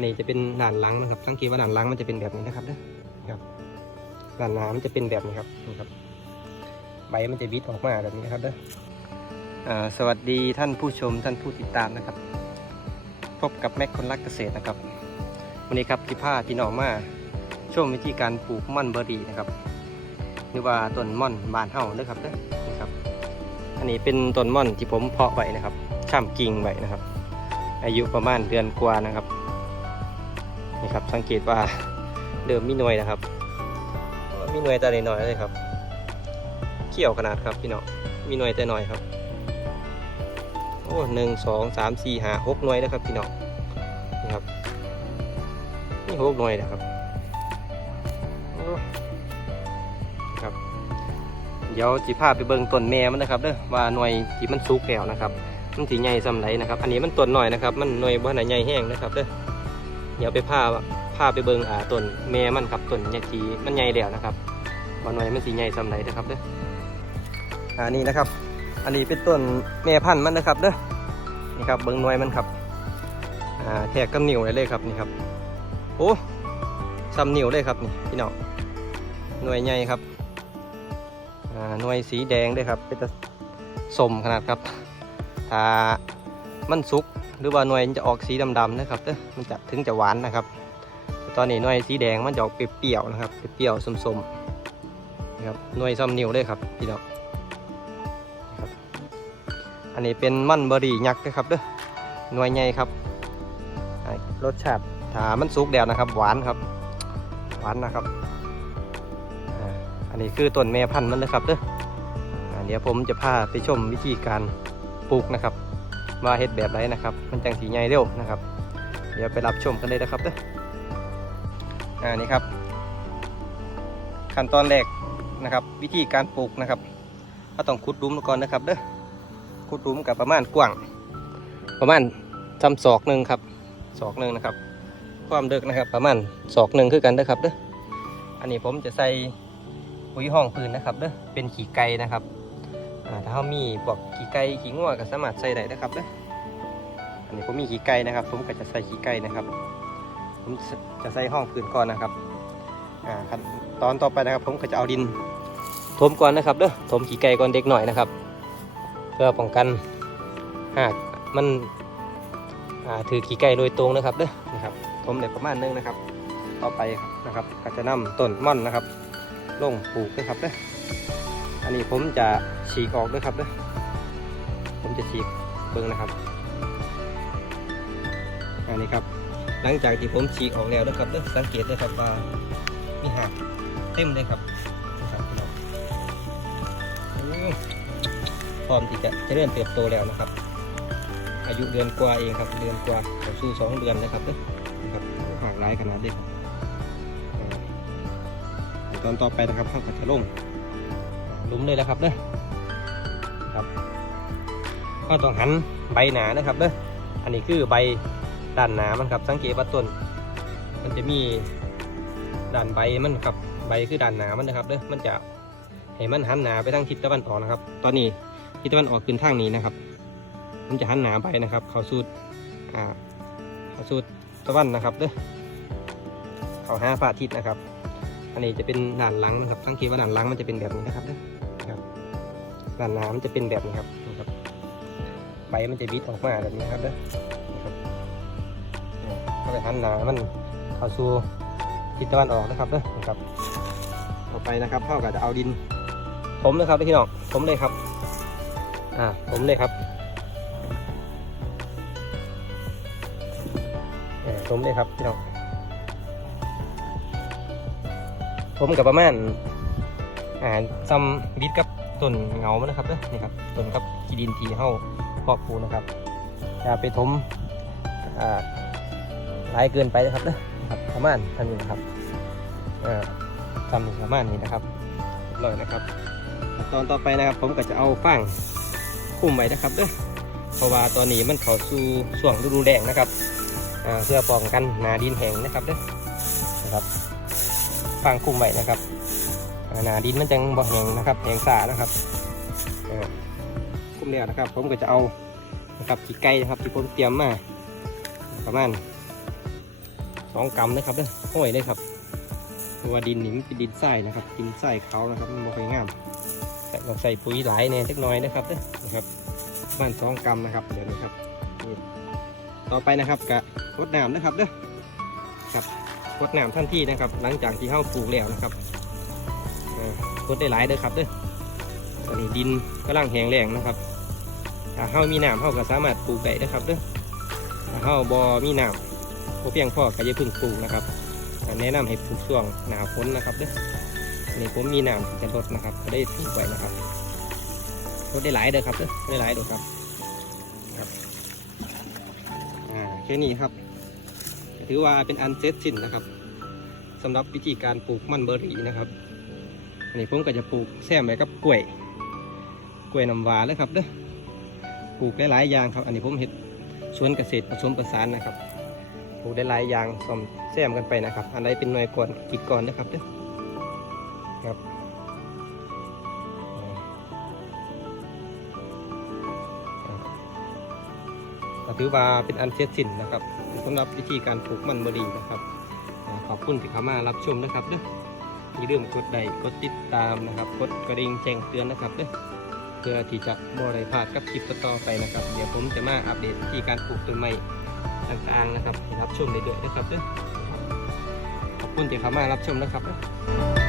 นนี้จะเป็นด่านหลังนะครับ สังเกตว่าด่านหลังมันจะเป็นแบบนี้นะครับเด้อครับด่านหน้ามันจะเป็นแบบนี้ครับนี่ครับ ใบมันจะบิดออกมาแบบนี้นะครับเด้ออ่าสวัสดีท่านผู้ชมท่านผู้ติดตามนะครับ พบกับแม็กคนรักเกษตรนะครับวันนี้ครับที่พาพี่น้องมาชมวิธีการปลูกม่อนเบอร์รี่นะครับหรือว่าต้นม่อนบานเฮาเด้อครับเด้อนี่ครับ อันนี้เป็นต้นม่อนที่ผมเพาะไว้นะครับช่ำกิ่งไว้นะครับ อายุประมาณเดือนกว่านะครับ นี่ครับสังเกตว่าเริ่มมีหน่วยนะครับ มีหน่วยแต่น้อยเลยครับ เขี้ยวขนาดครับพี่น้องมีหน่วยแต่น้อยครับโอ้หนึ่งสองสามสี่ห้าหกหน่วยนะครับพี่น้องนี่ครับนี่หกหน่วยนะครับครับ เดี๋ยวจิพาไปเบิ่งต้นแม่มันนะครับเด้อว่าหน่วยที่มันสุกแล้วนะครับมันสีใหญ่สำไรนะครับ อันนี้มันต้นหน่อยนะครับ มันหน่วยบ้านใหญ่แห้งนะครับเด้อ เดี๋ยวไปพาพาไปเบิ่งอ่าต้นแม่มันครับต้นใหญ่ทีมันใหญ่แล้วนะครับว่าหน่วยมันสีใหญ่สำไรนะครับเด้ออันนี้นะครับ อันนี้เป็นต้นแม่พันธุ์มันนะครับเด้อนี่ครับเบิ่งหน่วยมันครับอ่าแทกกับนิ้วเลยครับนี่ครับโอ้ซ้ำนิ้วเลยครับนี่พี่น้องหน่วยใหญ่ครับอ่าหน่วยสีแดงด้วยครับเป็นตะสมขนาดครับถ้ามันสุก หรือว่าหน่วยมันจะออกสีดำๆนะครับเด้อมันจะถึงจะหวานนะครับ ตอนนี้หน่วยสีแดงมันจะออกเปรี้ยวๆนะครับเปรี้ยวๆส้มๆนะครับหน่วยซ้ำนิ้วเลยครับพี่น้องอันนี้เป็นมันเบอรี่ยักษ์นะครับเด้อหน่วยใหญ่ครับรสชาติถ้ามันสุกแล้วนะครับ หวานครับ หวานนะครับอันนี้คือต้นแม่พันธุ์มันนะครับเด้ออเดี๋ยวผมจะพาไปชมวิธีการปลูกนะครับ ว่าเฮ็ดแบบไรนะครับ มันจังสีใหญ่เร็วนะครับ เดี๋ยวไปรับชมกันเลยนะครับเด้ออ่านี่ครับ ขั้นตอนแรกนะครับ วิธีการปลูกนะครับก็ต้องขุดหลุมก่อนนะครับเด้อขุดหลุมกับประมาณกว้าง ประมาณจำศอกหนึ่งครับศอกหนึ่งนะครับ ความเดึกนะครับ ประมาณศอกหนึ่งคือกันเด้อครับเด้ออันนี้ผมจะใส่ปุ๋ยห้องพื้นนะครับเด้อเป็นขี้ไก่นะครับ อ่าถ้าเขามีพวกขี้ไก่ขี้งัวก็สามารถใส่ได้นะครับเด้ออันนี้ผมมีขี้ไก่นะครับ ผมก็จะใส่ขี้ไก่นะครับ ผมจะใส่ห้องพื้นก่อนนะครับอ่าขั้นตอนต่อไปนะครับ ผมก็จะเอาดินถมก่อนนะครับเด้อถมขี้ไก่ก่อนเด็กหน่อยนะครับ เพื่อป้องกันหากมันถือขี้ไก่โดยตรงนะครับเด้อนะครับถมได้ประมาณนึงนะครับ ต่อไปนะครับก็จะนำต้นม่อนนะครับ ลงปลูกด้วยครับเด้อ นนี้ผมจะฉีกออกด้วยครับด้อผมจะฉีกเบิ้งนะครับ อันนี้ครับ หลังจากที่ผมฉีกออกแล้วนะครับด้อสังเกตเลยครับว่ามีหักเต็มเลยครับนะครับพร้อมที่จะเริญเติบโตแล้วนะครับ อายุเดือนกว่าเองครับ เดือนกว่าเข้าสู่สองเดือนนะครับนะครับหักหลายขนาดเด้ครับตอนต่อไปนะครับเขาก็จะลง หลุมเลยแล้วครับเด้อครับก็ต้องหันใบหนานะครับเด้ออันนี้คือใบด้านหนามันครับ สังเกตว่าต้น มันจะมีด้านใบมันครับใบคือด้านหนามันนะครับเด้อมันจะให้มันหันหนาไปทางทิศตะวันออกนะครับ ตอนนี้ทิศตะวันออกขึ้นทางนี้นะครับ มันจะหันหนาไปนะครับ เข้าสู่อ่าเข้าสู่ตะวันนะครับเด้อเข้าห้าพระอาทิตย์นะครับ อันนี้จะเป็นด่านหลังนะครับ สังเกตว่าด่านหลังมันจะเป็นแบบนี้นะครับนะครับด่านหน้ามันจะเป็นแบบนี้ครับนี่ครับ ใบมันจะบิดออกมาแบบนี้ครับเด้อนะครับเข้าไปหันหนามันเข้าสู่ทิศตะวันออกนะครับเด้อนะครับ ต่อไปนะครับพ่อก็จะเอาดินผมนะครับพี่น้องผมเลยครับอ่าผมเลยครับผมเลยครับพี่น้อง ผมกับประมาณอ่าซัมบิดกับต้นเงามันนะครับเด้อนี่ครับต้นกับกีดินทีเฮาเพาะปลูกนะครับอย่าไปถมอ่าหลายเกินไปนะครับเด้อครับประมาณเท่านี้นะครับอ่าทำประมาณนี้นะครับเรียบร้อยนะครับ ตอนต่อไปนะครับผมก็จะเอาฟางคลุมไว้นะครับเด้อเพราะว่าตอนนี้มันเข้าสู่ช่วงฤดูแล้งนะครับเพื่อป้องกันนาดินแห้งนะครับเด้อนะครับ ฟางคุมไว้นะครับหนาดินมันจังบ่แห้งนะครับแห้งสานะครับคุมแล้วนะครับ ผมก็จะเอานะครับขี้ไก่นะครับที่ผมเตรียมมาประมาณสองกำนะครับเด้อห้อยเลยครับเพราะว่าดินนี่มันเป็นดินทรายนะครับดินทรายเขานะครับมันบ่ค่อยงามแต่เราใส่ปุ๋ยหลายแน่เล็กน้อยนะครับเด้อนะครับบ้านสองกำนะครับเดี๋ยวนี้ครับต่อไปนะครับกะรดน้ำนะครับเด้อครับ รดน้ำทันทีนะครับ หลังจากที่เฮาปลูกแล้วนะครับอ่ารดได้หลายเด้อครับเด้อตอนนี้ดินกำลังแห้งแล้งนะครับ ถ้าเฮามีน้ำเฮาก็สามารถปลูกได้นะครับเด้อถ้าเฮาบ่มีน้ำบ่เพียงพอก็อย่าเพึ่งปลูกนะครับแนะนำให้ปลูกช่วงหน้าฝนนะครับเด้ออันนี่ผมมีน้ำจะลดนะครับก็ได้ปลูกไว้นะครับลดได้หลายเด้อครับเด้อได้หลายเด้อครับครับอ่าแค่นี้ครับ ถือว่าเป็นอันเสร็จสิ้นนะครับสำหรับวิธีการปลูกมันเบอร์รี่นะครับอันนี้ผมก็จะปลูกแซมไปกับกล้วย กล้วยน้ำว้าเลยครับเด้อปลูกได้หลายอย่างครับ อันนี้ผมเห็ดสวนเกษตรผสมประสานนะครับปลูกได้หลายอย่างสมแซมกันไปนะครับ อันใดเป็นหน่วยก่อนอีกก่อนนะครับเด้อ ก็ถือว่าเป็นอันเสร็จสิ้นนะครับสำหรับวิธีการปลูกมันบดีนะครับขอบคุณที่เข้ามารับชมนะครับเด้ออย่าลืมกดไลค์กดติดตามนะครับ กดกระดิ่งแจ้งเตือนนะครับเด้อเพื่อที่จะบ่ได้พลาดกับคลิปต่อไปนะครับ เดี๋ยวผมจะมาอัปเดตวิธีการปลูกต้นไม้ต่างๆนะครับให้รับชมได้ด้วยนะครับเด้อขอบคุณที่เข้ามารับชมนะครับเด้อ